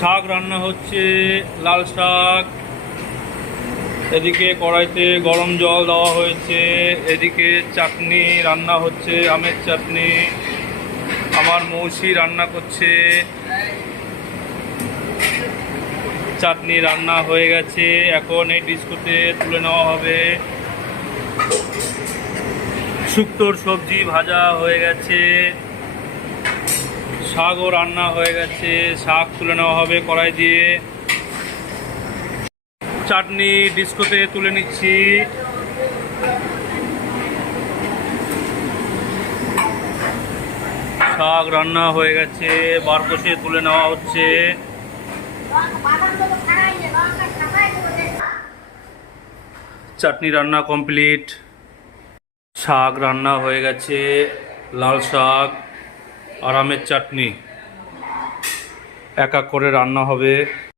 শাক রান্না হচ্ছে, লাল শাক। এদিকে কড়াইতে গরম জল দেওয়া হয়েছে, এদিকে চাটনি রান্না হচ্ছে, আমের চাটনি। আমার মৌসি রান্না করছে। চাটনি রান্না হয়ে গেছে, এখন এই ডিস্কোতে তুলে নেওয়া হবে। শুক্তোর সবজি ভাজা হয়ে গেছে, শাকও রান্না হয়ে গেছে, শাক তুলে নেওয়া হবে কড়াই দিয়ে। চাটনি ডিস্কোতে তুলে নিচ্ছি। শাক রান্না হয়ে গেছে, বার কষে তুলে নেওয়া হচ্ছে। চাটনি রান্না কমপ্লিট। শাক রান্না হয়ে গেছে, লাল শাক আর আমের চাটনি এক এক করে রান্না হবে।